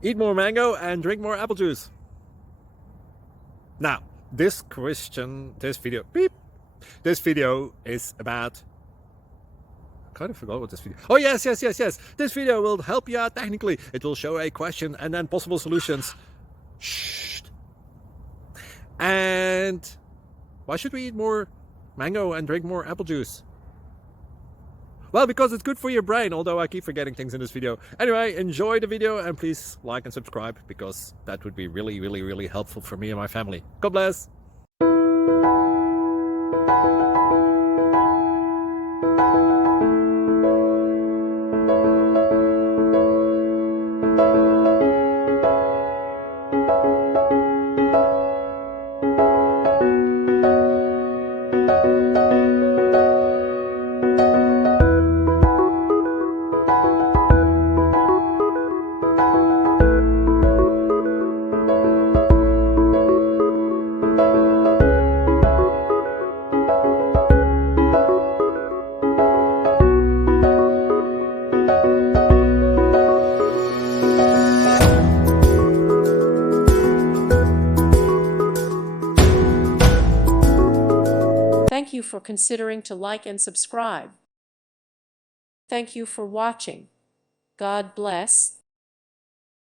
Eat more mango and drink more apple juice. Now, this video is about, I kind of forgot what this video. Oh, yes. This video will help you out technically. It will show a question and then possible solutions. Shh. And why should we eat more mango and drink more apple juice? Well, because it's good for your brain, although I keep forgetting things in this video. Anyway, enjoy the video and please like and subscribe, because that would be really helpful for me and my family. God bless. Thank you for considering to like and subscribe. Thank you for watching. God bless.